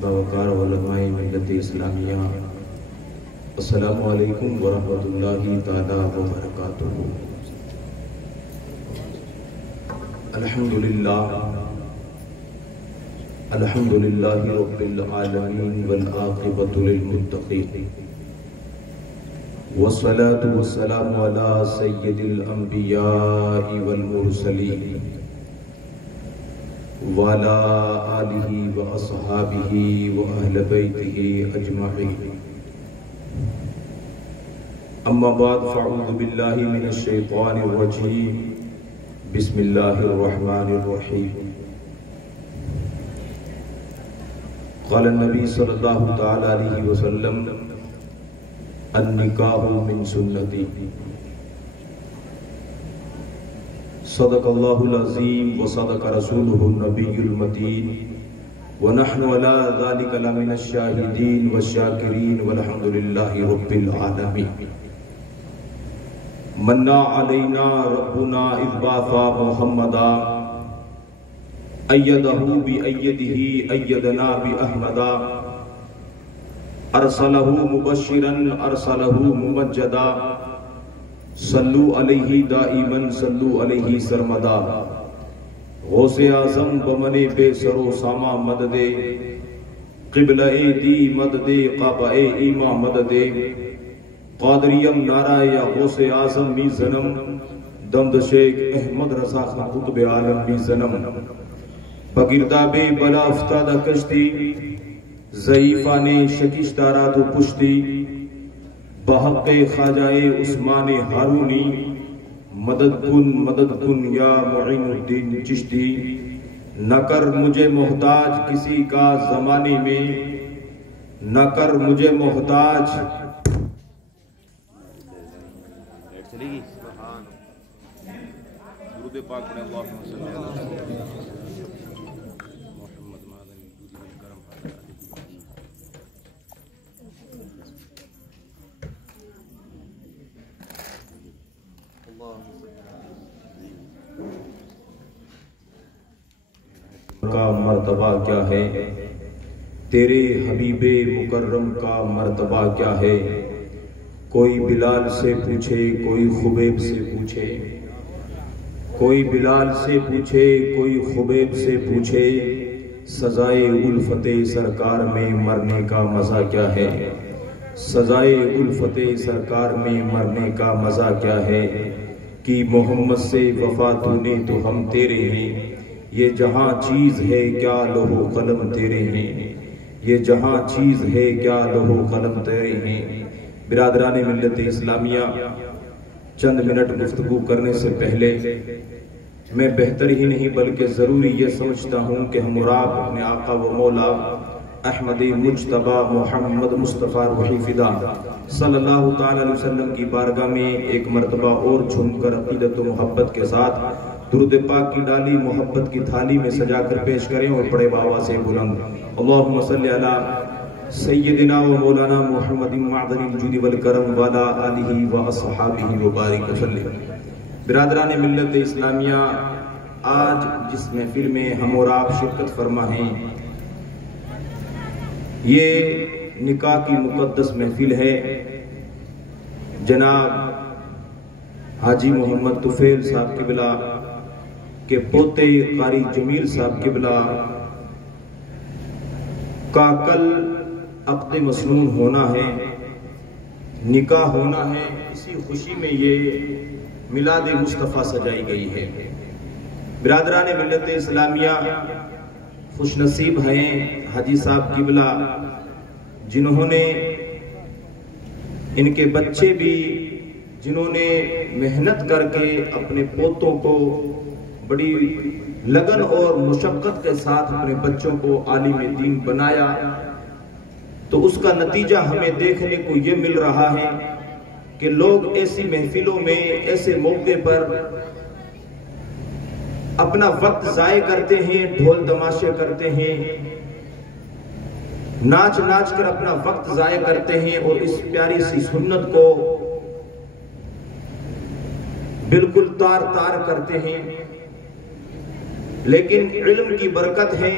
باوقار علماء ملت اسلامیہ، السلام علیکم ورحمۃ اللہ تعالی وبرکاتہ۔ الحمدللہ رب العالمین والعاقبۃ للمتقین، والصلاة والسلام علی سید الانبیاء والمرسلین وعلى آلہ واصحابہ واہل بیتہ اجمعین، اما بعد فاعوذ باللہ من الشیطان الرجیم، بسم اللہ الرحمن الرحیم۔ قال النبی صلی اللہ تعالی علیہ وسلم النکاح من سنتی، صدق اللہ العظیم وصدق رسولہ النبی المتین، ونحن علی ذلک لمن الشاہدین والشاکرین والحمدللہ رب العالمین۔ منّا علینا ربنا اذ بعث محمدا، ایدہ بایدہ ایدنا باحمدا، ارسلہ مبشرا ارسلہ ممجدا، صلو علیہ دائما صلو علیہ سرمدا۔ غوث اعظم بمن بے سر و ساما مدد، قبلہ دی مدد، قابہ ایما مدد، قادریم نعرہ یا غوث اعظم می زنم، دمد شیخ احمد رضا خان قطب عالم می زنم۔ بگرداب بلا افتادہ کشتی، ضعیفان شکشتارا تو پشتی، بحق خواجہ عثمان ہارونی، مدد کن یا معین الدین چشتی۔ نہ کر مجھے محتاج کسی کا زمانے میں، نہ کر مجھے محتاج درود پاک پڑھیں، اللہم صلی اللہ علیہ وسلم۔ کا مرتبہ کیا ہے، تیرے حبیب مکرم کا مرتبہ کیا ہے؟ کوئی بلال سے پوچھے، کوئی خبیب سے پوچھے، کوئی بلال سے پوچھے، کوئی خبیب سے پوچھے، سزائے الفت سرکار میں مرنے کا مزہ کیا ہے؟ سزائے الفت سرکار میں مرنے کا مزہ کیا ہے؟ کہ محمد سے وفا تو نے تو ہم تیرے ہیں، یہ جہاں چیز ہے کیا لوح قلم تیرے ہیں، یہ جہاں چیز ہے کیا لوح قلم تیرے ہیں۔ برادران ملت اسلامیہ، چند منٹ گفتگو کرنے سے پہلے میں بہتر ہی نہیں بلکہ ضروری یہ سمجھتا ہوں کہ ہم اور آپ اپنے آقا و مولا احمد مجتبی محمد مصطفیٰ روحی فدا صلی اللہ تعالی علیہ وسلم کی بارگاہ میں ایک مرتبہ اور جھوم کر عقیدت و محبت کے ساتھ درود پاک کی ڈالی محبت کی تھالی میں سجا کر پیش کریں اور پڑے بابا سے بلند اللہم صلی علی سیدنا و مولانا محمد معدن الجود والکرم والا آلہ و اصحابہ وبارک وسلم۔ برادران ملت اسلامیہ، آج جس محفل میں ہم اور آپ شرکت فرما ہیں، یہ نکاح کی مقدس محفل ہے۔ جناب حاجی محمد طفیل صاحب قبلہ کے پوتے قاری جمیل صاحب قبلہ کا کل عقد مسنون ہونا ہے، نکاح ہونا ہے۔ اسی خوشی میں یہ میلاد مصطفیٰ سجائی گئی ہے۔ برادران ملت اسلامیہ، خوش نصیب ہیں حاجی صاحب قبلہ جنہوں نے، ان کے بچے بھی جنہوں نے محنت کر کے اپنے پوتوں کو بڑی لگن اور مشقت کے ساتھ اپنے بچوں کو عالم دین بنایا، تو اس کا نتیجہ ہمیں دیکھنے کو یہ مل رہا ہے کہ لوگ ایسی محفلوں میں، ایسے موقع پر اپنا وقت ضائع کرتے ہیں، ڈھول تماشے کرتے ہیں، ناچ ناچ کر اپنا وقت ضائع کرتے ہیں اور اس پیاری سی سنت کو بالکل تار تار کرتے ہیں۔ لیکن علم کی برکت ہے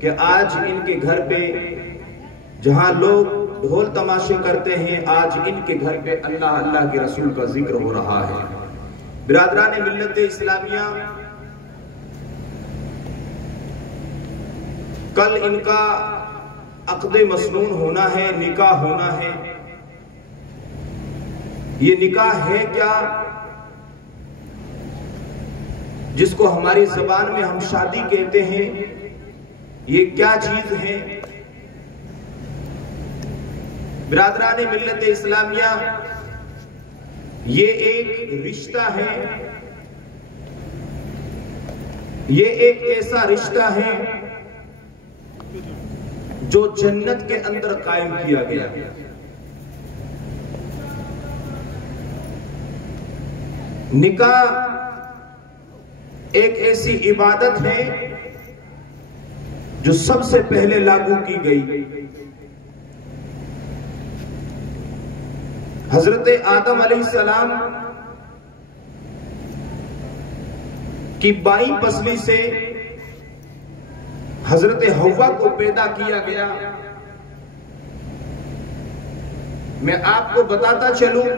کہ آج ان کے گھر پہ جہاں لوگ ڈھول تماشے کرتے ہیں، آج ان کے گھر پہ اللہ اللہ کے رسول کا ذکر ہو رہا ہے۔ برادران ملت اسلامیہ، کل ان کا عقد مسنون ہونا ہے، نکاح ہونا ہے۔ یہ نکاح ہے کیا؟ جس کو ہماری زبان میں ہم شادی کہتے ہیں، یہ کیا چیز ہے؟ برادران ملت اسلامیہ، یہ ایک رشتہ ہے، یہ ایک ایسا رشتہ ہے جو جنت کے اندر قائم کیا گیا۔ نکاح ایک ایسی عبادت ہے جو سب سے پہلے لاگو کی گئی۔ حضرت آدم علیہ السلام کی بائیں پسلی سے حضرت حوا کو پیدا کیا گیا۔ میں آپ کو بتاتا چلوں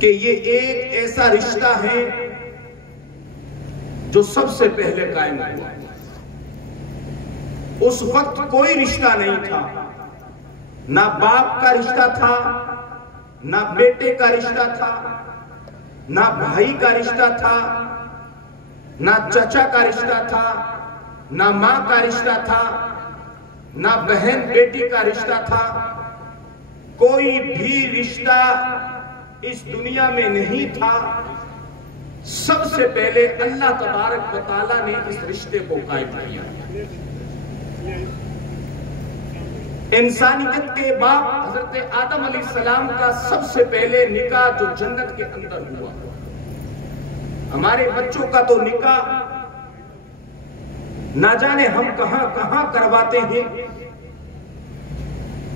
کہ یہ ایک ایسا رشتہ ہے جو سب سے پہلے قائم ہوا۔ اس وقت کوئی رشتہ نہیں تھا، نہ باپ کا رشتہ تھا، نہ بیٹے کا رشتہ تھا، نہ بھائی کا رشتہ تھا، نہ چچا کا رشتہ تھا، نہ ماں کا رشتہ تھا، نہ بہن بیٹی کا رشتہ تھا۔ کوئی بھی رشتہ اس دنیا میں نہیں تھا۔ سب سے پہلے اللہ تبارک و تعالیٰ نے اس رشتے کو قائم کیا۔ انسانیت کے باپ حضرت آدم علیہ السلام کا سب سے پہلے نکاح جو جنت کے اندر ہوا۔ ہمارے بچوں کا تو نکاح نہ جانے ہم کہاں کہاں کرواتے ہیں۔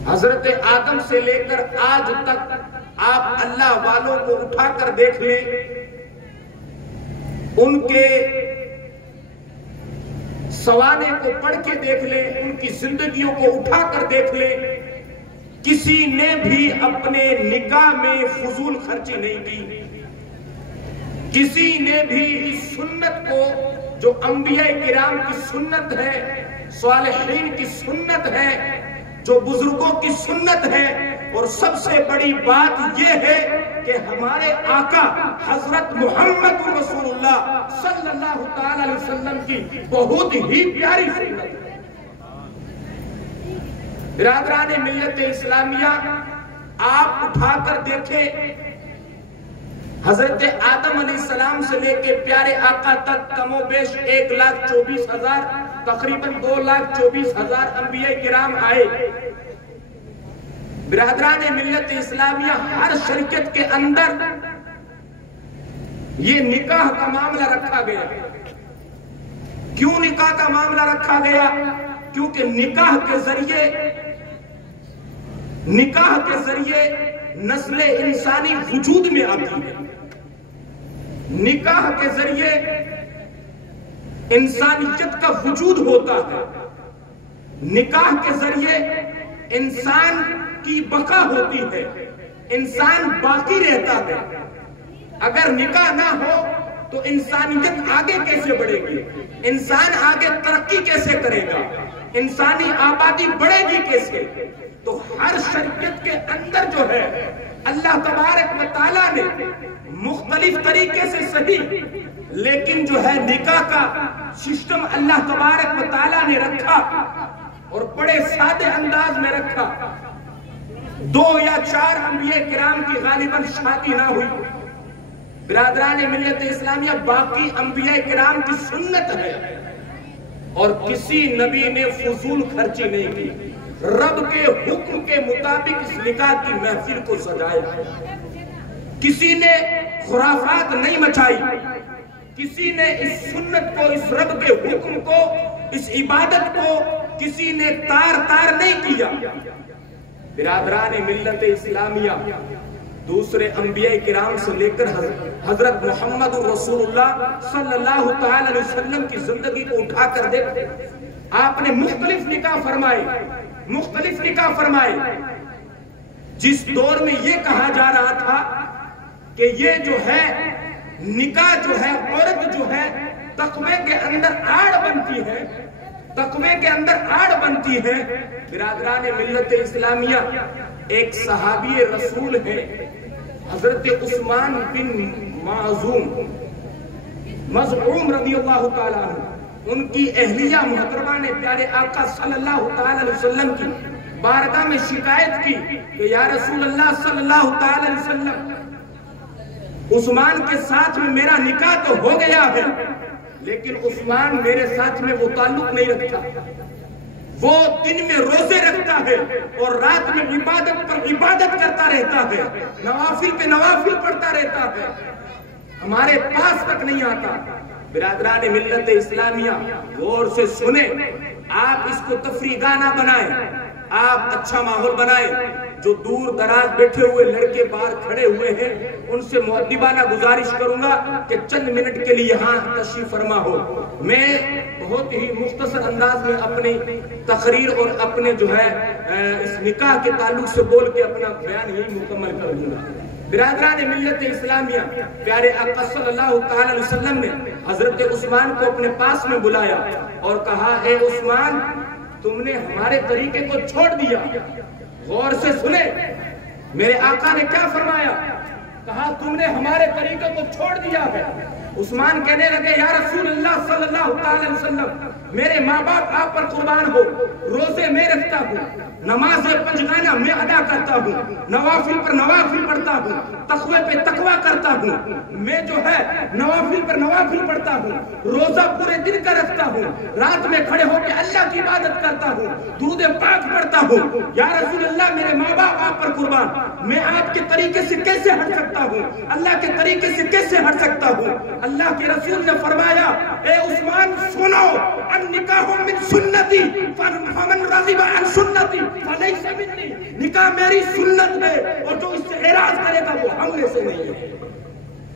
حضرت آدم سے لے کر آج تک آپ اللہ والوں کو اٹھا کر دیکھ لیں، ان کے سوانے کو پڑھ کے دیکھ لیں، ان کی زندگیوں کو اٹھا کر دیکھ لیں، کسی نے بھی اپنے نکاح میں فضول خرچی نہیں کی۔ کسی نے بھی اس سنت کو جو انبیاء کرام کی سنت ہے، صالحین کی سنت ہے، جو بزرگوں کی سنت ہے، اور سب سے بڑی بات یہ ہے کہ ہمارے آقا حضرت محمد رسول اللہ صلی اللہ تعالی علیہ وسلم کی بہت ہی پیاری سنت ہے۔ برادران ملت اسلامیہ، آپ اٹھا کر دیکھیں، حضرت آدم علیہ السلام سے لے کے پیارے آقا تک کم و بیش 1,24,000 تقریباً 2,24,000 انبیاء کرام آئے۔ برادران ملت اسلامیہ، ہر شرکت کے اندر یہ نکاح کا معاملہ رکھا گیا۔ کیوں نکاح کا معاملہ رکھا گیا؟ کیونکہ نکاح کے ذریعے نسل انسانی وجود میں آتی ہے۔ نکاح کے ذریعے انسانیت کا وجود ہوتا ہے۔ نکاح کے ذریعے انسان کی بقا ہوتی ہے، انسان باقی رہتا ہے۔ اگر نکاح نہ ہو تو انسانیت آگے کیسے بڑھے گی؟ انسان آگے ترقی کیسے کرے گا؟ انسانی آبادی بڑھے گی کیسے؟ تو ہر شریعت کے اندر جو ہے اللہ تبارک و تعالیٰ نے مختلف طریقے سے صحیح، لیکن جو ہے نکاح کا سسٹم اللہ تبارک و تعالیٰ نے رکھا اور بڑے سادے انداز میں رکھا۔ 2 یا 4 انبیاء کرام کی غالباً شادی نہ ہوئی۔ برادران ملت اسلامیہ، باقی انبیاء کرام کی سنت ہے، اور کسی نبی نے فضول خرچی نہیں کی۔ رب کے حکم کے مطابق اس نکاح کی محفل کو سجایا۔ کسی نے خرافات نہیں مچائی، کسی نے اس سنت کو، اس رب کے حکم کو، اس عبادت کو کسی نے تار نہیں کیا۔ برادران ملت اسلامیہ، دوسرے انبیاء کرام سے لے کر حضرت محمد رسول اللہ صلی اللہ تعالی علیہ وسلم کی زندگی کو اٹھا کر دیکھتے، آپ نے مختلف نکاح فرمائے. جس دور میں یہ کہا جا رہا تھا کہ یہ جو ہے نکاح جو ہے، عورت جو ہے تقوی کے اندر آڑ بنتی ہے. برادران ملت اسلامیہ، ایک صحابی رسول ہے حضرت عثمان بن مظعوم رضی اللہ تعالیٰ عنہ. ان کی اہلیہ محترمہ نے پیارے آقا صلی اللہ تعالی علیہ وسلم کی بارگاہ میں شکایت کی کہ یا رسول اللہ صلی اللہ تعالی علیہ وسلم، عثمان کے ساتھ میں میرا نکاح تو ہو گیا ہے، لیکن عثمان میرے ساتھ میں وہ تعلق نہیں رکھتا. وہ دن میں روزے رکھتا ہے اور رات میں عبادت پر عبادت کرتا رہتا ہے، نوافل پہ نوافل پڑھتا رہتا ہے، ہمارے پاس تک نہیں آتا. برادران ملت اسلامیہ، غور سے سنیں. آپ اس کو تفریح گاہ نہ بنائیں، آپ اچھا ماحول بنائیں. جو دور دراز بیٹھے ہوئے لڑکے باہر کھڑے ہوئے ہیں، ان سے مؤدبانہ گزارش کروں گا کہ چند منٹ کے لیے یہاں تشریف فرما ہو. میں بہت ہی مختصر انداز میں اپنی تقریر اور اپنے جو ہے اس نکاح کے تعلق سے بول کے اپنا بیان یہی مکمل کر دوں گا. برادران ملت اسلامیہ، پیارے آقا صلی اللہ تعالی علیہ وسلم نے حضرت عثمان کو اپنے پاس میں بلایا اور کہا، اے عثمان، تم نے ہمارے طریقے کو چھوڑ دیا. غور سے سنیں، میرے آقا نے کیا فرمایا؟ کہا تم نے ہمارے طریقے کو چھوڑ دیا ہے. عثمان کہنے لگے، یا رسول اللہ صلی اللہ تعالی علیہ وسلم، میرے ماں باپ آپ پر قربان ہو، روزے میں رکھتا ہوں، نماز پنجگانہ میں ادا کرتا ہوں، نوافل پر نوافل پڑھتا ہوں، تقوی پہ تقوی کرتا ہوں، میں جو ہے نوافل پر نوافل پڑھتا ہوں، روزہ پورے دن کا رکھتا ہوں، رات میں کھڑے ہو کے اللہ کی عبادت کرتا ہوں، درود پاک پڑھتا ہوں. یا رسول اللہ، میرے ماں باپ آپ پر قربان، میں آپ کے طریقے سے کیسے ہٹ سکتا ہوں؟ اللہ کے طریقے سے کیسے ہٹ سکتا ہوں؟ اللہ کے رسول نے فرمایا، اے عثمان سنو، النکاح من سنتی فمن رغب عن سنتی فلیس منی. نکاح میری سنت ہے اور جو اس سے اعراض کرے گا وہ ہم میں سے نہیں ہے.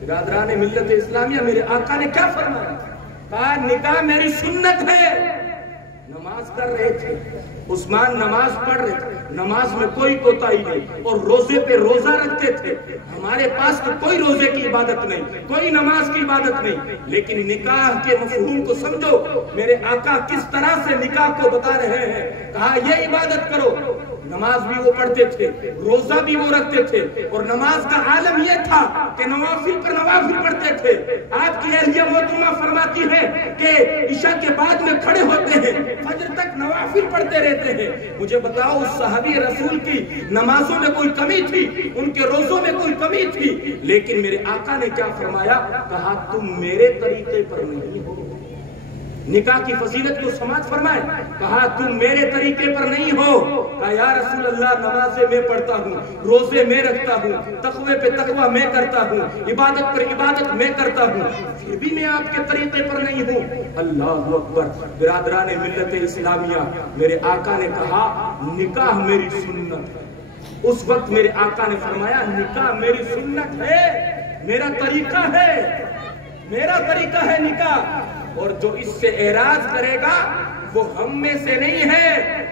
برادران ملت اسلامیہ، میرے آقا نے کیا فرمایا؟ کہا نکاح میری سنت ہے. نماز کر رہے تھے، عثمان نماز پڑھ رہے تھے، نماز میں کوئی کوتاہی نہیں، اور روزے پہ روزہ رکھتے تھے. ہمارے پاس تو کوئی روزے کی عبادت نہیں، کوئی نماز کی عبادت نہیں، لیکن نکاح کے مفہوم کو سمجھو. میرے آقا کس طرح سے نکاح کو بتا رہے ہیں. کہا یہ عبادت کرو. نماز بھی وہ پڑھتے تھے، روزہ بھی وہ رکھتے تھے، اور نماز کا عالم یہ تھا کہ نوافل پر نوافل پڑھتے تھے. آپ کی اہلیہ محترمہ فرماتی ہے کہ عشاء کے بعد میں کھڑے ہوتے ہیں، فجر تک نوافل پڑھتے رہتے ہیں. مجھے بتاؤ، اس صحابی رسول کی نمازوں میں کوئی کمی تھی؟ ان کے روزوں میں کوئی کمی تھی؟ لیکن میرے آقا نے کیا فرمایا؟ کہا تم میرے طریقے پر نہیں ہو. نکاح کی فضیلت کو سماعت فرمائے. کہا تم میرے طریقے پر نہیں ہو. کہا یا رسول اللہ، نمازیں میں پڑھتا ہوں، روزے میں رکھتا ہوں، تقوی پہ تقوی میں کرتا ہوں، عبادت پر عبادت میں کرتا ہوں، پھر بھی میں آپ کے طریقے پر نہیں ہوں. اللہ اکبر. برادران ملت اسلامیہ، میرے آقا نے کہا نکاح میری سنت ہے. اس وقت میرے آقا نے فرمایا نکاح میری سنت ہے، میرا طریقہ ہے، میرا طریقہ ہے نکاح. اور جو اس سے اعراض کرے گا وہ ہم میں سے نہیں ہے،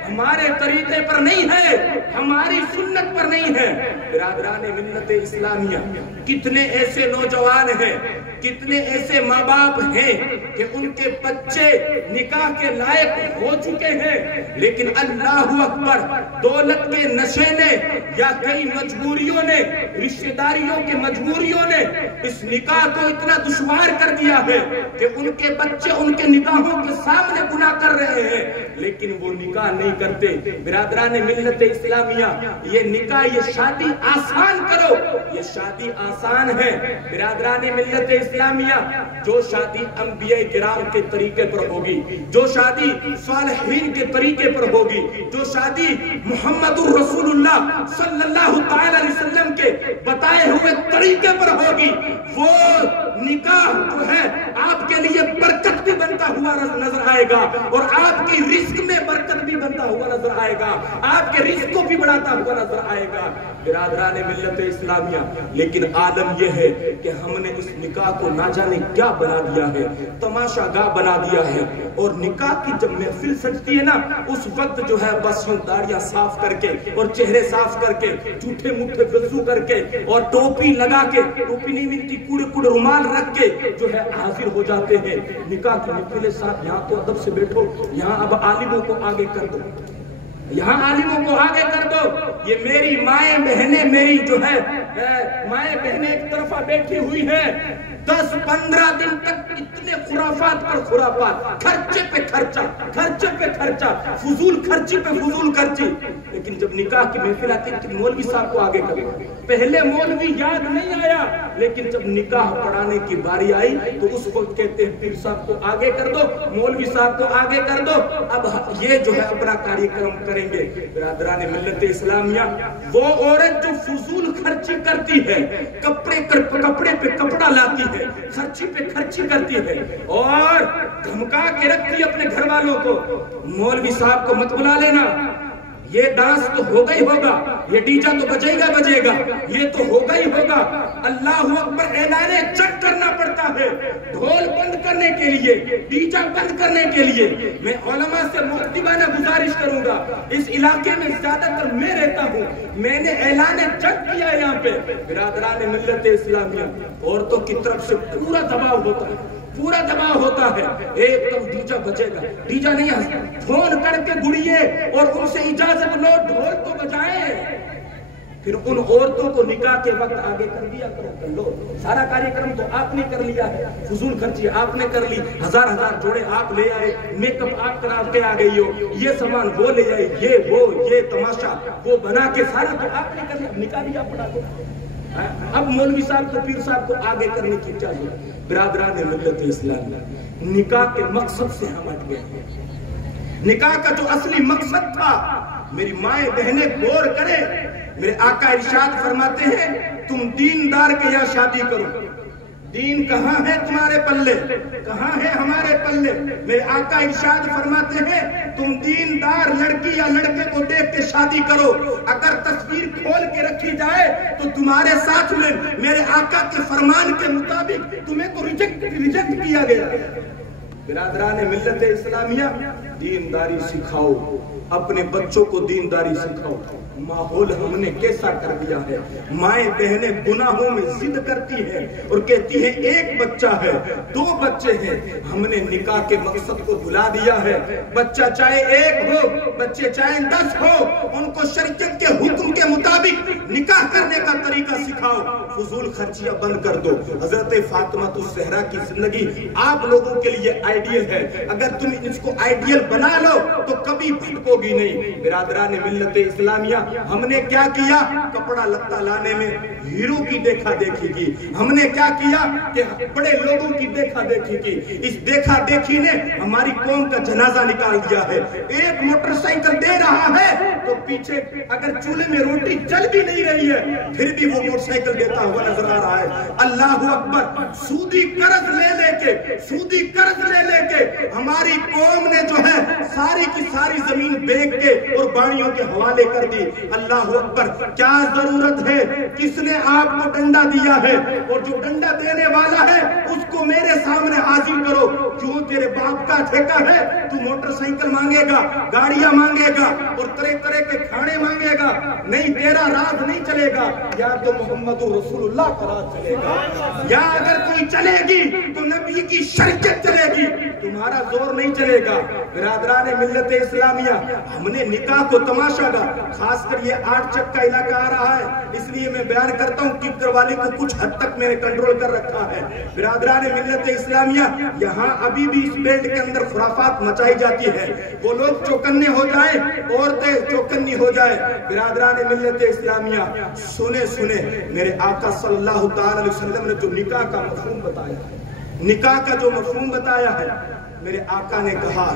ہمارے طریقے پر نہیں ہے، ہماری سنت پر نہیں ہے. برادران ملت اسلامیہ، کتنے ایسے نوجوان ہیں، کتنے ایسے ماں باپ ہیں کہ ان کے بچے نکاح کے لائق ہو چکے ہیں، لیکن اللہ اکبر، دولت کے نشے نے یا کئی مجبوریوں نے، رشتہ داریوں کے مجبوریوں نے اس نکاح کو اتنا دشوار کر دیا ہے کہ ان کے بچے ان کے نکاحوں کے سامنے گناہ کر رہے ہیں، لیکن وہ نکاح نہیں کرتے. برادران ملت اسلامیہ، یہ نکاح، یہ شادی آسان کرو، یہ شادی آسان ہے. برادران ملت اسلامیہ، جو شادی انبیاء کرام کے طریقے پر ہوگی، جو شادی صالحین کے طریقے پر ہوگی، جو شادی محمد رسول اللہ صلی اللہ تعالی علیہ وسلم کے بتائے ہوئے طریقے پر ہوگی، وہ نکاح جو ہے آپ کے لیے برکت بھی بنتا ہوا نظر آئے گا اور آپ کی رزق میں برکت بھی بنتا ہوا نظر آئے گا، آپ کے رزق کو بھی بڑھاتا ہوا نظر آئے گا برادران ملت اسلامیہ۔ لیکن عالم یہ ہے کہ ہم نے اس نکاح کو نہ جانے کیا بنا دیا ہے، تماشا گاہ بنا دیا ہے، اور نکاح کی جب محفل سجتی ہے نا اس وقت جو ہے بس یوں داڑیاں صاف کر کے اور چہرے صاف کر کے جھوٹے موٹے وضو کر کے اور ٹوپی لگا کے، ٹوپی نہیں ملتی کوڑے رومال رکھ کے جو ہے حاضر ہو جاتے ہیں نکاح کی محفل صاحب۔ یہاں تو ادب سے بیٹھو، یہاں اب عالموں کو آگے کر دو، یہاں عالموں کو آگے کر دو۔ یہ میری مائیں بہنیں، میری جو ہے مائیں بہنیں ایک طرفہ بیٹھی ہوئی ہیں، 10-15 دن تک اتنے خرافات پر خرافات، خرچے پہ خرچہ، خرچے پہ خرچہ، فضول خرچی پہ فضول خرچی۔ لیکن جب نکاح کی محفل آتی ہے تو مولوی صاحب کو آگے کرو۔ پہلے مولوی یاد نہیں آیا، لیکن جب نکاح پڑھانے کی باری آئی تو اس وقت کہتے ہیں پیر صاحب کو آگے کر دو، مولوی صاحب کو آگے کر دو، اب یہ جو ہے اپنا کاریہ کرم کریں گے۔ برادران ملت اسلامیہ، وہ عورت جو فضول خرچی کرتی ہے، کپڑے پہ کپڑا لاتی ہے، خرچی پہ خرچی کرتی ہے اور دھمکا کے رکھتی ہے اپنے گھر والوں کو، مولوی صاحب کو مت بلا لینا، یہ ڈانس تو ہوگا ہی ہوگا، یہ ڈیجا تو بجے گا، یہ تو ہوگا ہی ہوگا۔ اللہ اکبر اعلان جنگ کرنا پڑتا ہے ڈھول بند کرنے کے لیے، ڈیجا بند کرنے کے لیے۔ میں علماء سے مؤدبانہ گزارش کروں گا، اس علاقے میں زیادہ تر میں رہتا ہوں، میں نے اعلان جنگ کیا ہے یہاں پہ۔ برادران ملت اسلامیہ، عورتوں کی طرف سے پورا دباؤ ہوتا ہے، پورا دباؤ ہوتا ہے، ایک دم ڈیجا بجے گا، ڈیجا نہیں، فون کر کے گڑیے اور ان سے اجازت لو ڈھول تو بجائیں۔ پھر ان عورتوں کو نکاح کے وقت آگے کر دیا کرو، کر لو، سارا کاریہ کرم تو آپ نے کر لیا ہے، فضول خرچی آپ نے کر لی، ہزار جوڑے آپ لے آئے، میک اپ آپ کرا کے آ گئی ہو، یہ سامان وہ لے آئے، یہ تماشا وہ بنا کے سارا تو آپ نے کر لیا، نکاح دیا پڑا دو۔ اب مولوی صاحب کو پیر صاحب کو آگے کرنے کی چاہیے۔ برادران ملت اسلامیہ، نکاح کے مقصد سے ہم ہٹ گئے۔ نکاح کا جو اصلی مقصد تھا، میری مائیں بہنیں غور کریں، میرے آقا ارشاد فرماتے ہیں تم دیندار کے یہاں شادی کرو۔ دین کہاں ہے تمہارے پلے، کہاں ہے ہمارے پلے؟ میرے آقا ارشاد فرماتے ہیں تم دیندار لڑکی یا لڑکے کو دیکھ کے شادی کرو، اگر تصویر کھول کے رکھی جائے تو تمہارے ساتھ میں میرے آقا کے فرمان کے مطابق تمہیں تو ریجیکٹ کیا گیا۔ برادران ملت اسلامیہ، دینداری سکھاؤ، اپنے بچوں کو دینداری سکھاؤ۔ ماحول ہم نے کیسا کر دیا ہے، مائیں بہنیں گناہوں میں ضد کرتی ہیں اور کہتی ہیں ایک بچہ ہے، 2 بچے ہیں۔ ہم نے نکاح کے مقصد کو بھلا دیا ہے، بچہ چاہے 1 ہو، بچے چاہے 10 ہو، ان کو شریعت کے حکم کے مطابق نکاح کرنے کا طریقہ سکھاؤ، فضول خرچیاں بند کر دو۔ حضرت فاطمہ الزہرا کی زندگی آپ لوگوں کے لیے آئیڈیل ہے، اگر تم اس کو آئیڈیل بنا لو تو کبھی بھٹکو گی نہیں۔ برادران ملت اسلامیہ، ہم نے کیا کیا؟ کپڑا لتا لانے میں ہیرو کی دیکھا دیکھی کی، ہم نے کیا کیا کہ بڑے لوگوں کی دیکھا دیکھی کی، اس دیکھا دیکھی نے ہماری قوم کا جنازہ نکال دیا ہے۔ ایک موٹر سائیکل دے رہا ہے تو پیچھے اگر چولہے میں روٹی جل بھی نہیں رہی ہے پھر بھی وہ موٹر سائیکل دیتا ہوا نظر آ رہا ہے۔ اللہ اکبر، سودی قرض لے کے ہماری قوم نے جو ہے ساری کی ساری زمین بیچ کے اور بانیوں کے حوالے کر دی۔ اللہ اکبر، کیا ضرورت ہے؟ کس نے آپ کو ڈنڈا دیا ہے؟ اور جو ڈنڈا دینے والا ہے اس کو میرے سامنے حاضر کرو۔ کیوں تیرے باپ کا ٹھیکہ ہے تو موٹر سائیکل مانگے گا، گاڑیاں مانگے گا اور طرح طرح کے کھانے مانگے گا؟ نہیں، تیرا راز نہیں چلے گا، یا تو محمد رسول اللہ کا راز چلے گا، یا اگر کوئی چلے گی تو نبی کی شریعت چلے گی، تمہارا زور نہیں چلے گا۔ برادران ملت اسلامیہ، ہم نے نکاح کو تماشا گا، خاص کر یہ 8 چک کا علاقہ آ رہا ہے اس لیے میں بیان کرتا ہوں، کیکر والی کو کچھ حد تک میں نے کنٹرول کر رکھا ہے۔ برادران ملت اسلامیہ، یہاں ابھی بھی اس بیلٹ کے اندر خرافات مچائی جاتی ہے، وہ لوگ چوکنے ہو جائیں، عورتیں چوکنی ہو جائیں۔ برادران ملت اسلامیہ، سنے میرے آقا صلی اللہ تعالی علیہ وسلم نے جو نکاح کا مفہوم بتایا ہے، نکاح کا جو مفہوم بتایا ہے، میرے آقا نے کہا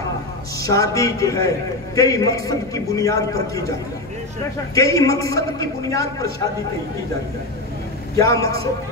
شادی جو ہے کئی مقصد کی بنیاد پر کی جاتی ہے، کئی مقصد کی بنیاد پر شادی کی جاتی ہے۔ کیا مقصد؟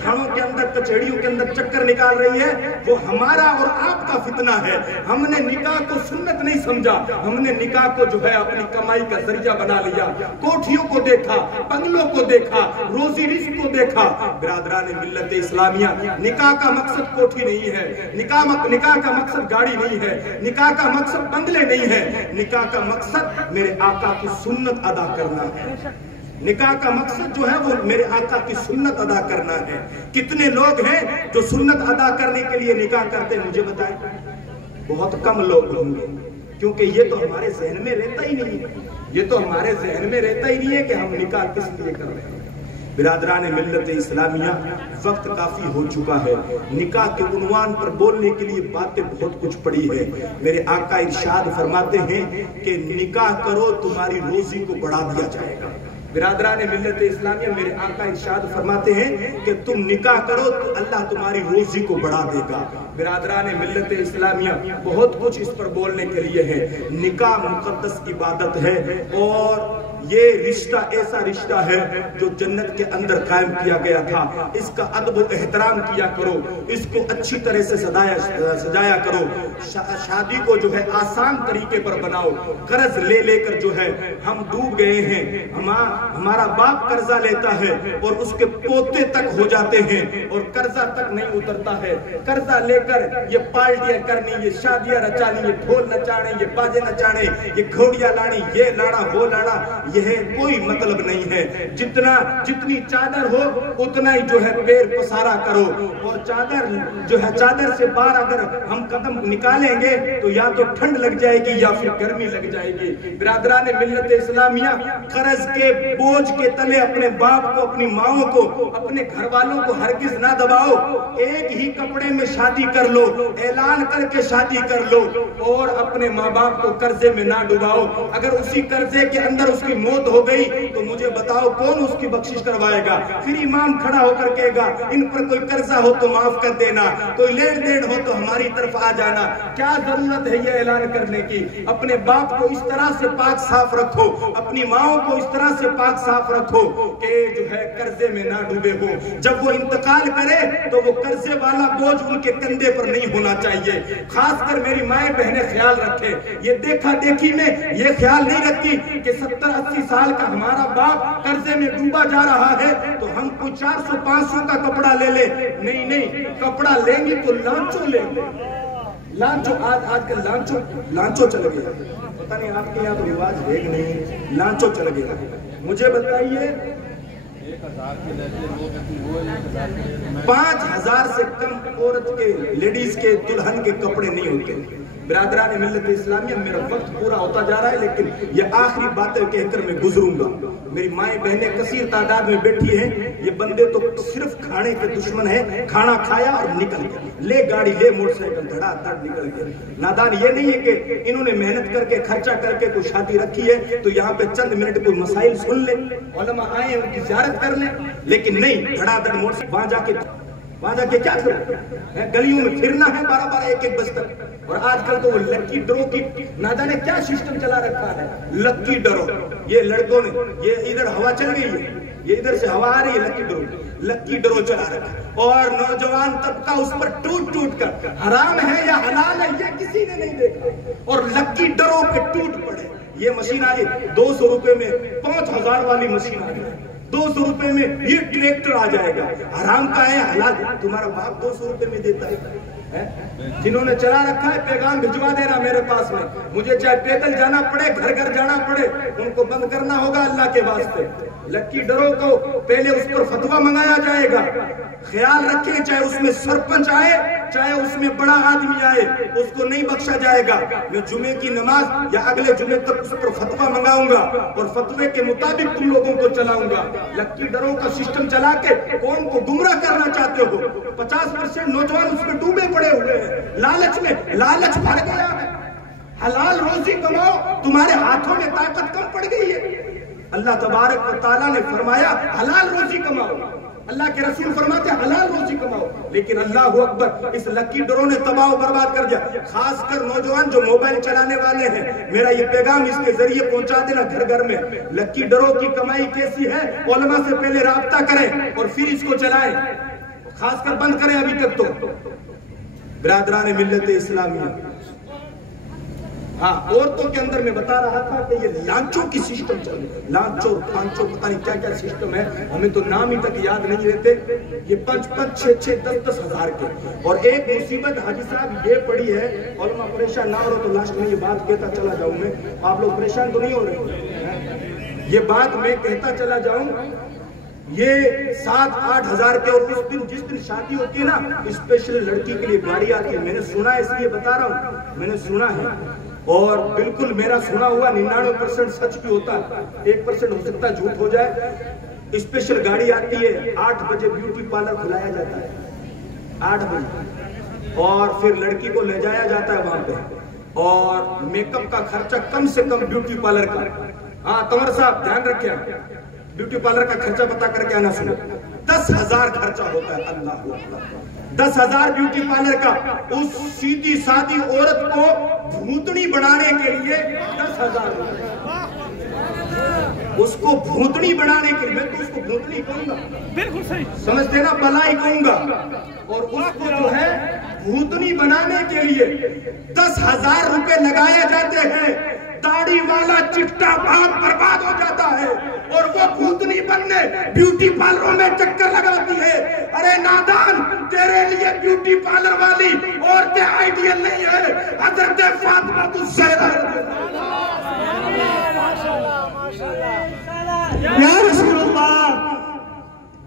تھانوں کے اندر کچہریوں کے اندر چکر نکال رہی ہے وہ ہمارا اور آپ کا فتنہ ہے۔ ہم نے نکاح کو سنت نہیں سمجھا، ہم نے نکاح کو جو ہے اپنی کمائی کا ذریعہ بنا لیا، کوٹھیوں کو دیکھا، بنگلوں کو دیکھا، روزی رزق کو دیکھا۔ برادران ملت اسلامیہ، نکاح کا مقصد کوٹھی نہیں ہے، نکاح کا مقصد گاڑی نہیں ہے، نکاح کا مقصد بنگلے نہیں ہے، نکاح کا مقصد میرے آقا کی سنت ادا کرنا ہے۔ نکاح کا مقصد جو ہے وہ میرے آقا کی سنت ادا کرنا ہے۔ کتنے لوگ ہیں جو سنت ادا کرنے کے لیے نکاح کرتے ہیں؟ مجھے بتائیں، بہت کم لوگ ہوں گے، کیونکہ یہ تو ہمارے ذہن میں رہتا ہی نہیں ہے، یہ تو ہمارے ذہن میں رہتا ہی نہیں ہے کہ ہم نکاح کس لیے کر رہے ہیں۔ برادران ملت اسلامیہ، وقت کافی ہو چکا ہے، نکاح کے عنوان پر بولنے کے لیے باتیں بہت کچھ پڑی ہے۔ میرے آقا ارشاد فرماتے ہیں کہ نکاح کرو تمہاری روزی کو بڑھا دیا جائے گا۔ برادران ملت اسلامیہ، میرے آقا ارشاد فرماتے ہیں کہ تم نکاح کرو تو اللہ تمہاری روزی کو بڑھا دے گا۔ برادران ملت اسلامیہ، بہت کچھ اس پر بولنے کے لیے ہے۔ نکاح مقدس عبادت ہے اور یہ رشتہ ایسا رشتہ ہے جو جنت کے اندر قائم کیا گیا تھا۔ اس کا ادب و احترام کیا کرو، اس کو اچھی طرح سے سجایا کرو، شادی کو جو ہے آسان طریقے پر بناؤ۔ قرض لے لے کر جو ہے ہم ڈوب گئے ہیں، ہمارا باپ قرضہ لیتا ہے اور اس کے پوتے تک ہو جاتے ہیں اور قرضہ تک نہیں اترتا ہے۔ قرضہ لے کر یہ پارٹیاں کرنی، یہ شادیاں رچانی، یہ ڈھول نچانے، یہ باجے نچانے، یہ گھوڑیاں لانی، یہ لانا وہ لانا، یہ کوئی مطلب نہیں ہے۔ جتنی چادر ہو اتنا ہی جو ہے پیر پسارا کرو، اور چادر سے باہر اگر ہم قدم نکالیں گے تو یا تو ٹھنڈ لگ جائے گی یا پھر گرمی لگ جائے گی۔ برادران ملت اسلامیہ، قرض کے بوجھ کے تلے اپنے باپ کو، اپنی ماؤں کو، اپنے گھر والوں کو ہرگز نہ دباؤ۔ ایک ہی کپڑے میں شادی کر لو، اعلان کر کے شادی کر لو، اور اپنے ماں باپ کو قرضے میں نہ ڈباؤ۔ اگر اسی قرضے کے اندر اس کی موت ہو گئی تو مجھے بتاؤ کون اس کی بخشش کروائے گا؟ پھر امام کھڑا ہو کر کہے گا ان پر کوئی قرضہ ہو تو معاف کر دینا، کوئی لین دین ہو تو ہماری طرف آ جانا۔ کیا ضرورت ہے یہ اعلان کرنے کی؟ اپنے باپ کو اس طرح سے پاک صاف رکھو، اپنی ماؤں کو اس طرح سے پاک صاف رکھو کہ جو ہے قرضے میں نہ ڈوبے ہو۔ جب وہ انتقال کرے تو وہ قرضے والا بوجھ ان کے کندھے پر نہیں ہونا چاہیے۔ خاص کر میری مائیں بہنیں خیال رکھیں، یہ دیکھا دیکھی میں یہ خیال نہیں رکھتی کہ 70-80 سال کا ہمارا باپ قرضے میں ڈوبا جا رہا ہے تو ہم کوئی 400-500 کا کپڑا لے لیں۔ نہیں، کپڑا لیں گے تو لانچو لیں گے۔ لانچو آج کل لانچو چل گیا، پتہ نہیں آپ کے یہاں تو رواج ہے کہ نہیں، لانچو چل گیا۔ مجھے بتائیے 5000 سے کم عورت کے، لیڈیز کے دلہن کے کپڑے نہیں ہوتے۔ برادران ملت اسلامیہ، میرا وقت پورا ہوتا جا رہا ہے لیکن یہ آخری باتیں کہہ کر میں گزروں گا۔ میری مائیں بہنیں کثیر تعداد میں بیٹھی ہیں، یہ بندے تو صرف کھانے کے دشمن ہیں۔ کھانا کھایا اور نکل گیا، لے گاڑی لے موٹر سائیکل، دھڑا دھڑ نکل گیا۔ نادان یہ نہیں ہے کہ انہوں نے محنت کر کے خرچہ کر کے کوئی شادی رکھی ہے تو یہاں پہ چند منٹ کوئی مسائل سن لیں، علماء آئے ان کی زیارت کر لیں، لیکن نہیں، دھڑا دھڑ موٹر سائیکل وہاں جا کے کیا کرو؟ گلیوں میں پھرنا ہے 12-12 1-1 بجے تک۔ اور آج کل تو وہ لکی ڈرو کی نہ جانے کیا سسٹم چلا رکھا ہے، لکی ڈرو۔ یہ لڑکوں نے، یہ ادھر ہوا چل گئی ہے، یہ ادھر سے ہوا آ رہی ہے، لکی ڈرو چلا رکھا ہے، اور نوجوان طبقہ اس پر ٹوٹ کر حرام ہے یا حلال ہے یہ کسی نے نہیں دیکھا، اور لکی ڈرو پہ ٹوٹ پڑے۔ یہ مشین آئی 200 روپے میں 5000 والی مشین آئی، 200 روپے میں یہ ٹریکٹر آ جائے گا۔ حرام کا ہے حلال؟ تمہارا باپ 200 روپے میں دیتا ہے؟ جنہوں نے چلا رکھا ہے پیغام بھجوا دینا میرے پاس میں، مجھے چاہے پیدل جانا پڑے، گھر جانا پڑے، ان کو بند کرنا ہوگا اللہ کے واسطے۔ لکی ڈرو کو پہلے اس پر فتویٰ منگایا جائے گا، خیال رکھیں، چاہے اس میں سرپنچ آئے چاہے اس میں بڑا آدمی آئے، اس کو نہیں بخشا جائے گا۔ میں جمعے کی نماز یا اگلے جمعے تک اس پر فتویٰ منگاؤں گا اور فتوے کے مطابق تم لوگوں کو چلاؤں گا۔ لکی ڈرو کا سسٹم چلا کے کون کو گمراہ کرنا چاہتے ہو؟ 50% نوجوان اس میں ڈوبے پڑے ہوئے ہیں، لالچ بھر گیا ہے۔ حلال روزی کماؤ، تمہارے ہاتھوں میں طاقت کم پڑ گئی ہے۔ اللہ تبارک و تعالیٰ نے فرمایا حلال روزی کماؤ، اللہ کے رسول فرماتے ہیں حلال روزی کماؤ، لیکن اللہ اکبر اس لکی ڈرو نے تباہ و برباد کر دیا۔ خاص کر نوجوان جو موبائل چلانے والے ہیں، میرا یہ پیغام اس کے ذریعے پہنچا دینا گھر گھر میں، لکی ڈرو کی کمائی کیسی ہے علماء سے پہلے رابطہ کریں اور پھر اس کو چلائیں، خاص کر بند کریں ابھی تک تو۔ برادران ملت اسلامیہ، ہاں عورتوں کے اندر میں بتا رہا تھا کہ یہ لانچوں کی سسٹم چل رہی ہے، لانچوں کھانچوں پتہ نہیں کیا کیا سسٹم ہے، ہمیں تو نام ہی تک یاد نہیں رہتے، یہ 5-5, 6-6, 10-10 ہزار کے۔ اور ایک مصیبت حاجی صاحب یہ پڑی ہے، علماء پریشان نہ ہو تو لاسٹ میں یہ بات کہتا چلا جاؤں میں، آپ لوگ پریشان تو نہیں ہو رہے، یہ بات میں کہتا چلا جاؤں، یہ 7-8 ہزار کے، اور جس دن شادی ہوتی ہے نا اسپیشل لڑکی کے لیے گاڑی آتی ہے، میں نے سنا ہے اس لیے بتا رہا ہوں، میں نے سنا ہے اور بالکل میرا سنا ہوا 99% سچ بھی ہوتا ہے، 1% ہو سکتا ہے جھوٹ ہو جائے۔ اسپیشل گاڑی آتی ہے، 8 بجے بیوٹی پارلر کھلایا جاتا ہے، 8 بجے، اور پھر لڑکی کو لے جایا جاتا ہے وہاں پہ، اور میک اپ کا خرچہ کم سے کم بیوٹی پارلر کا، ہاں قمر صاحب دھیان رکھیں، بیوٹی پارلر کا خرچہ پتا کر کے آنا سنو، 10,000 خرچہ ہوتا ہے، اللہ اکبر، 10,000 بیوٹی پارلر کا۔ اس سیدھی سادی عورت کو بھوتنی بنانے کے لیے 10,000 روپے، اس کو بھوتنی بنانے کے لیے، میں تو اس کو بھوتنی کہوں گا، بالکل صحیح سمجھتے نا، بلائی کہوں گا، اور اس کو جو ہے بھوتنی بنانے کے لیے 10,000 روپے لگائے جاتے ہیں، داڑھی والا چٹا باپ برباد ہو جاتا ہے، اور وہ بھوتنی بننے بیوٹی پارلروں میں چکر لگاتی ہے۔ ارے نادان، تیرے لیے بیوٹی پارلر والی عورتیں آئیڈیل نہیں ہے، حضرت فاطمہ الزہرا یا رسول اللہ،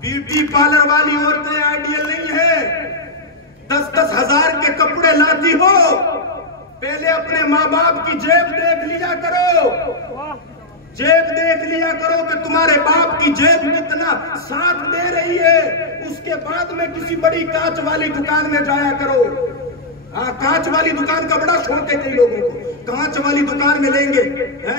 بیوٹی پارلر والی عورتیں آئیڈیل نہیں ہے، 10-10 ہزار کے کپڑے لاتی ہو، پہلے اپنے ماں باپ کی جیب دیکھ لیا کرو، جیب دیکھ لیا کرو کہ تمہارے باپ کی جیب کتنا ساتھ دے رہی ہے، اس کے بعد میں کسی بڑی کانچ والی دکان میں جایا کرو۔ ہاں کانچ والی دکان کا بڑا شوق ہے کئی لوگوں کو، کانچ والی دکان میں لیں گے،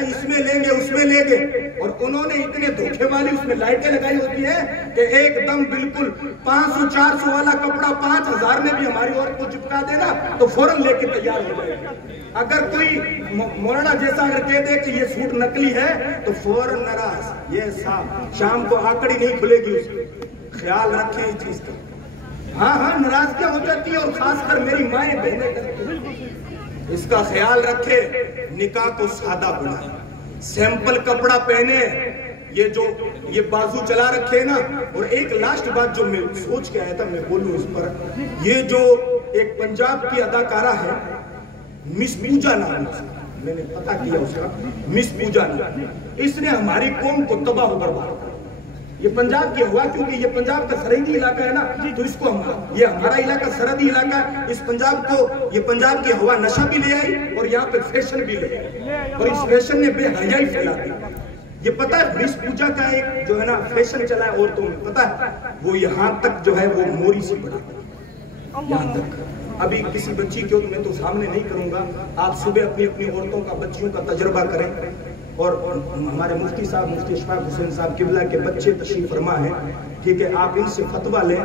اس میں لیں گے، اس میں لیں گے، اور انہوں نے اتنے دھوکے والی اس میں لائٹیں لگائی ہوتی ہیں کہ ایک دم بالکل 500-400 والا کپڑا 5,000 میں بھی ہماری عورت کو چپکا دے گا تو فوراً لے کے تیار ہو جائے گا۔ اگر کوئی مولانا جیسا اگر کہہ دے کہ یہ سوٹ نکلی ہے تو فوراً ناراض، یہ صاحب شام کو آکڑی نہیں کھلے گی اس کی، خیال رکھیں اس چیز کا۔ ہاں ناراضگیاں ہو جاتی ہیں، اور خاص کر میری مائیں بہنیں کرتی ہیں، اس کا خیال رکھے، نکاح کو سادہ بنائے، سیمپل کپڑا پہنے، یہ بازو چلا رکھے نا۔ اور ایک لاسٹ بات جو میں سوچ کے آیا تھا میں بولوں اس پر، یہ جو ایک پنجاب کی اداکارہ ہے مس پوجا نام، میں نے پتا کیا اس کا، مس پوجا نام، اس نے ہماری قوم کو تباہ و برباد کیا۔ یہ پنجاب کی ہوا، کیونکہ یہ پنجاب کا سرحدی علاقہ ہے نا، تو اس کو یہ ہمارا علاقہ سرحدی علاقہ ہے، اس پنجاب کو یہ پنجاب کی ہوا نشہ بھی لے آئی اور یہاں پہ فیشن بھی لے آئی، اور اس فیشن نے بے حیائی پھیلا دی۔ یہ پتا ہے مس پوجا کا ایک جو ہے نا فیشن چلا ہے عورتوں میں، پتا ہے وہ یہاں تک جو ہے وہ موری سی بڑھا، یہاں تک۔ ابھی کسی بچی کو میں تو سامنے نہیں کروں گا، آپ صبح اپنی عورتوں کا بچیوں کا تجربہ کریں، اور ہمارے مفتی صاحب مفتی اشفاق حسین صاحب قبلہ کے بچے تشریف فرما ہے، ٹھیک ہے، آپ ان سے فتویٰ لیں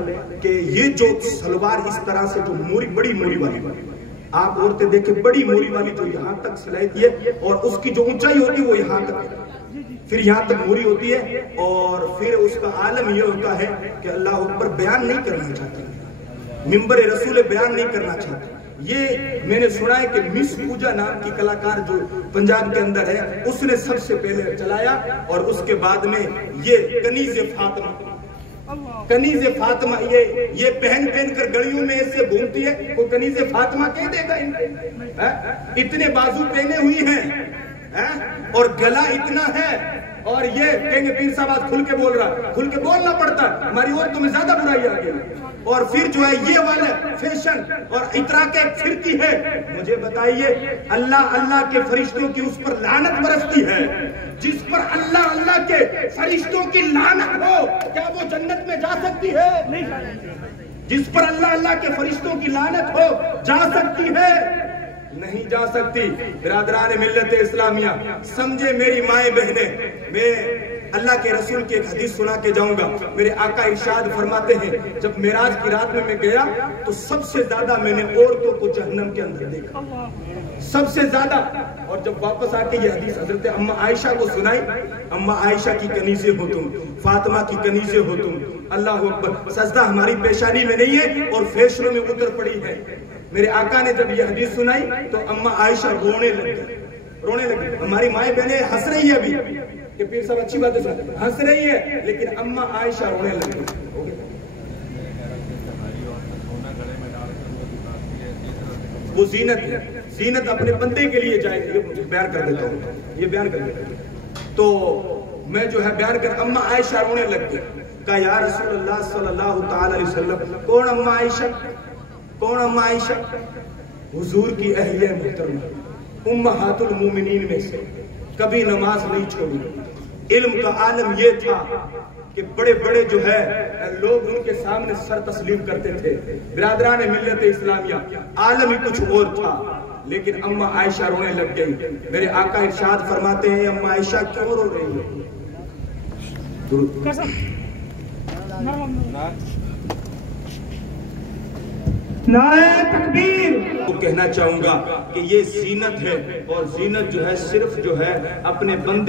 کہ یہ جو سلوار اس طرح سے جو بڑی موری والی، آپ عورتیں دیکھیں بڑی موری والی جو یہاں تک سلائی کی ہے، اور اس کی جو اونچائی ہوتی ہے وہ یہاں تک، پھر یہاں تک موری ہوتی ہے، اور پھر اس کا عالم یہ ہوتا ہے کہ اللہ اکبر بیان نہیں کرنا چاہتے، ممبر رسول بیان نہیں کرنا چاہتے۔ یہ میں نے سنا ہے کہ مس پوجا نام کی کلاکار جو پنجاب کے اندر ہے، اس نے سب سے پہلے چلایا، اور اس کے بعد میں یہ کنیز فاطمہ یہ پہن کر گڑیوں میں ایسے گھومتی ہے، وہ کنیز فاطمہ کہہ دے گا ان کو، اتنے بازو پہنے ہوئی ہیں اور گلا اتنا ہے، اور یہ کہیں گے پیر صاحب آج کھل کے بول رہا، کھل کے بولنا پڑتا ہے، ہماری عورتوں میں زیادہ برائی آ گئی، اور پھر جو ہے یہ والا فیشن اور اترا کے پھرتی ہے۔ مجھے بتائیے اللہ کے فرشتوں کی اس پر لعنت برستی ہے، جس پر اللہ کے فرشتوں کی لعنت ہو کیا وہ جنت میں جا سکتی ہے؟ جس پر اللہ کے فرشتوں کی لعنت ہو جا سکتی ہے؟ نہیں جا سکتی۔ برادران ملت اسلامیہ سمجھے میری مائیں بہنیں، میں اللہ کے رسول کی ایک حدیث سنا کے جاؤں گا. میرے آقا ارشاد فرماتے ہیں جب معراج کی رات میں گیا تو سب سے زیادہ میں نے عورتوں کو جہنم کے اندر دیکھا, سب سے زیادہ. اور جب واپس آ کے یہ حدیث حضرت اما عائشہ کو سنائی, اما عائشہ کی کنیزیں ہو تم, فاطمہ کی کنیزیں ہو تم. اللہ اکبر. سجدہ ہماری پیشانی میں نہیں ہے اور فیشنوں میں اتر پڑی ہے. میرے آقا نے جب یہ حدیث سنائی تو اما عائشہ رونے لگی. ہماری مائیں بہنیں ہنس رہی ہے ابھی کہ پیر صاحب اچھی بات ہے, ہنس رہی ہے, لیکن اما عائشہ رونے لگی. وہ زینت ہے, زینت اپنے بندے کے لیے جائے. یہ بیان کر دیتا ہوں, تو میں جو ہے بیان کر. اما عائشہ رونے لگ گئی. کہا یا رسول اللہ صلی اللہ تعالی علیہ وسلم, کون اما عائشہ, کون اما عائشہ؟ حضور کی اہلیہ محترمہ, امہات المومنین میں سے, کبھی نماز نہیں چھوڑی. علم کا عالم یہ تھا کہ بڑے بڑے جو ہے لوگ ان کے سامنے سر تسلیم کرتے تھے. برادران ملت اسلامیہ, عالم ہی کچھ اور تھا. لیکن اما عائشہ رونے لگ گئی. میرے آقا ارشاد فرماتے ہیں اما عائشہ کیوں رو رہی ہے؟ نعرہ تکبیر. تو کہنا چاہوں گا کہ یہ زینت ہے, اور زینت جو ہے صرف جو ہے اپنے بندے